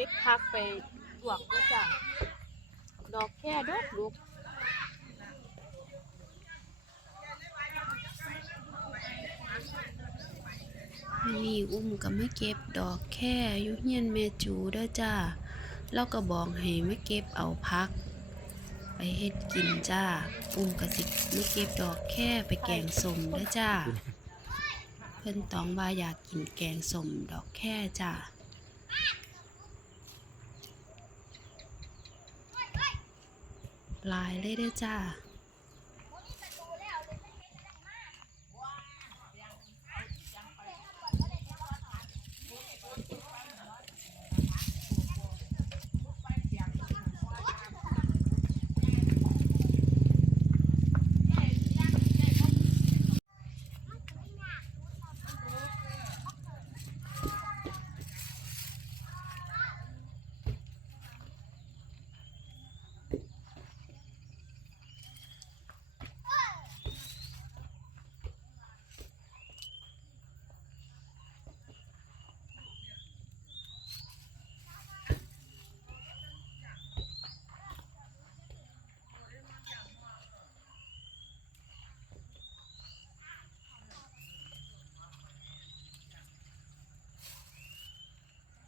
ก็บพักไปลวกก็จ้ะดอกแค่ดอกลูกนี่อุ้มก็มาเก็บดอกแค่ยู่เฮียนแม่จูเด้อจ้าแล้วก็บอกให้มาเก็บเอาพัก ไปเฮ็ดกินจ้า อุ้มก็สิมาเก็บดอกแค่ไปแกงสมเด้อจ้า เพิ่นตองว่าอยากกินแกงสมดอกแค่จ้า ลายเลยเด้อจ้า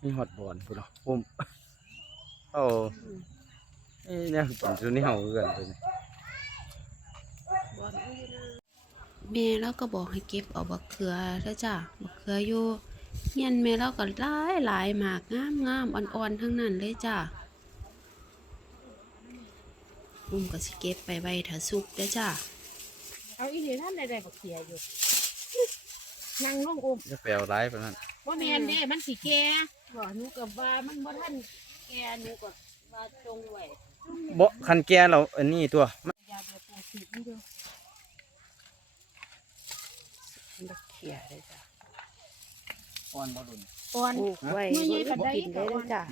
มีฮอตบอลพุ่นเนาะผมเอาเอ้ยเนี่ยกินซุนี่เฮาคือกันตัวนี้แม่เราก็บอกให้เก็บเอาบักเขือเด้อจ้ะบักเขืออยู่เฮียนแม่เราก็หลายหลายหมากงามงามอ่อนๆทั้งนั้นเลยจ้ะอุ้มก็สิเก็บไปไว้ถ้าสุกเด้อจ้ะเอาอีนี่ท่านใดๆบักเขียอยู่นั่งลงอุ้มจะแปลวร้ายปานนั้นว่าแมนเด้มันสีแก่ บ่หนูกับว่ามันบ่ทันแก่หนูก็ว่าจงไว้บ่คันแก่เราอันนี้ตัวมันยาเบื่อปูสีนี่เด้อบักเขียเลยจ้ะอ่อนบ่ดุนก่อน ปลูกไว้มื้อนี้ก็ได้กินเลยเด้อจ้ะ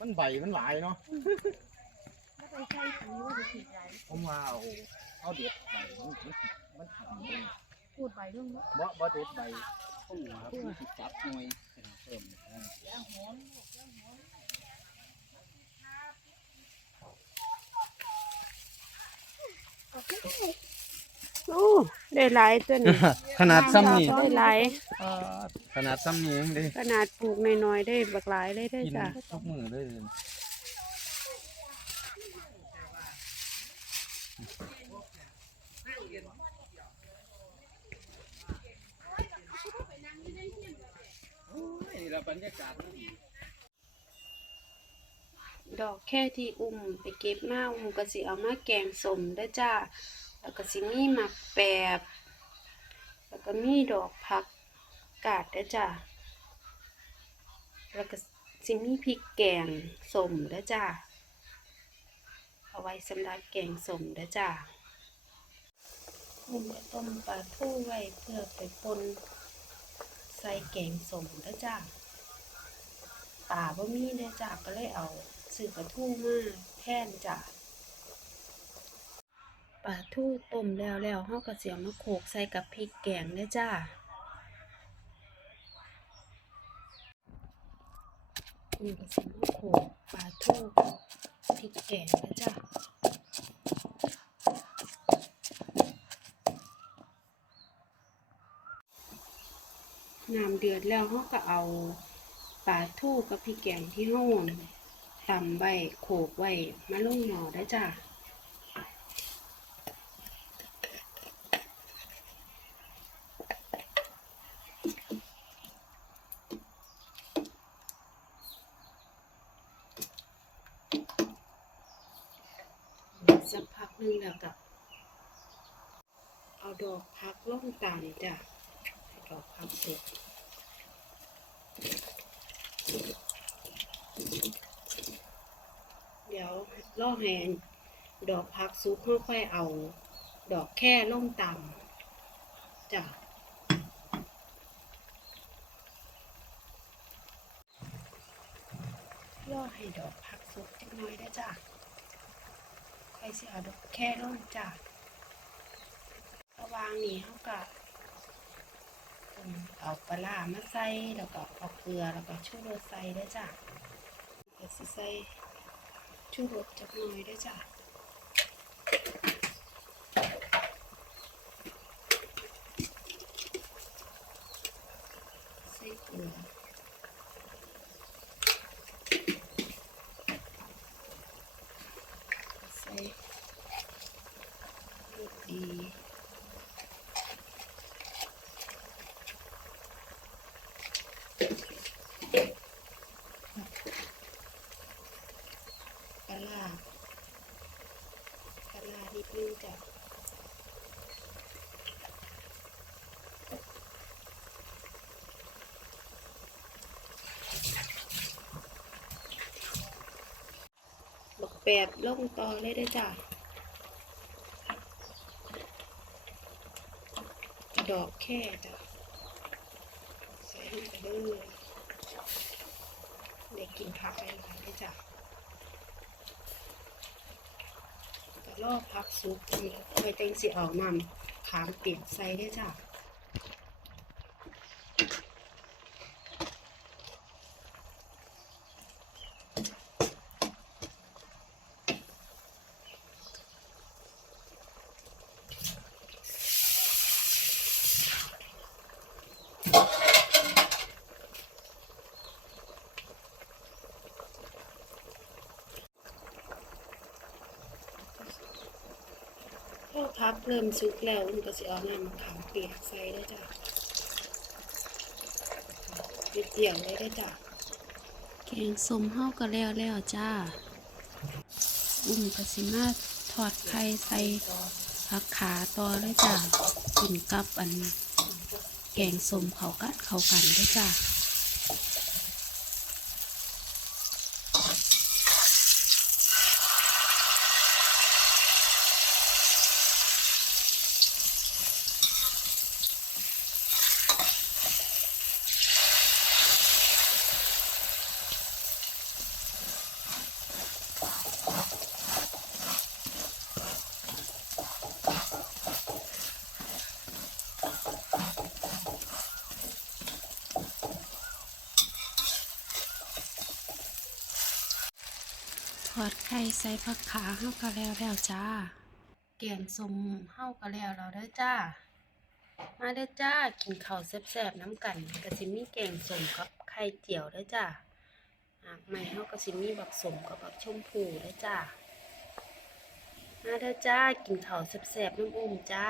มันใบมันหลายเนาะบ่ไปใช้ปุ๋ยบ่สิได้ผมว่าเอาเอาเด็ดใบมันสิมันสิมันสิพูดไปเรื่องนี้บ่บ่เด็ดใบ ผมว่าครับมันสิจับหน่วยเป็นเพิ่มนะโอ้ได้หลายตัวนี้ขนาดซ้ำนี่ได้หลายขนาดซ้ำนี่ยังได้ขนาดปลูกน้อยๆได้บักหลายเลยเด้อกินจ้ะทุกมื้อเลย ดอกแค่ที่อุ้มไปเก็บมาอุ้มก็สิเอามาแกงสมเด้จ้า แล้วก็สิมีหมักแปบ แล้วก็มีดอกผักกาดเด้จ้า แล้วก็สิมีพริกแกงสมเด้จ้า เอาไว้สำหรับแกงสมเด้จ้าอุ้มก็ต้มปลาทูไว้เพื่อไปปนใส่แกงสมเด้จ้า ป่าบ่มีเลยจ้ะก็เลยเอาสื่อกระทู่มาแทนจ้ะปลาทูต้มแล้วแล้วเฮาก็เสียมาโขกใส่กับพริกแกงเด้จ้านี่ก็สิมาโขกปลาทูพริกแกงเด้จ้าน้ำเดือดแล้วเฮาก็เอา ปลาทูกับพริกแกงที่ห้องตำไว้โขกไว้มาลงหม้อได้จ้ะสักพักนึงแล้วก็เอาดอกพักล่องตามจ้ะดอกพักสุก เดี๋ยว ล่อให้ดอกพักซุกค่อยๆเอา ดอกแค่ล่องต่ำจ้ะล่อให้ดอกพักซุกจักหน้อยได้จ้ะค่อยสิเอาดอกแค่ล่องจ้ะระวางนี้เขากับเอาปลาร้ามาใส่แล้วก็เอาเกลือแล้วก็ชูรสใส่เด้จ้ะก็สิใส่ ชูรสจักหน่อยเด้อจ้ะใส่เกลือ ใส่ลูกดีปลาร้าปลาร้านิดนึงจ้ะบัก แปดลงต่อเลยได้จ้ะดอกแค่จ้ะใส่ลงไปเลยได้กินผักหลายๆเลยจ้ะแต่รอบผักสุกดีค่อยเต็งสิเอานำขามเปียกใส่ได้จ้ะ พอพักเริ่มสุกแล้วมันก็สิเอาน้ำมะขามเปียกใส่ได้จ้ะเดียวเลยได้จ้ะแกงส้มเฮาก็แล้วแล้วจ้า อุ้มกสิมาทอดไข่ใส่ผักขาต่อเลยจ้ากินกับอัน แกงส้มเขากัดเขากันได้จ้า ทอดไข่ใส่ผักขาเฮาก็แล้วแล้วจ้าแกงส้มเฮาก็แล้วเราเด้อจ้า มาเด้อจ้ากินข้าวแซ่บๆน้ำกันก็สิมีแกงส้มกับไข่เจียวเด้อจ้าหากไม่เฮาก็สิมีบักสมกับบักชมพูเด้อจ้ามาเด้อจ้ากินข้าวแซ่บๆน้ำอุ้มจ้า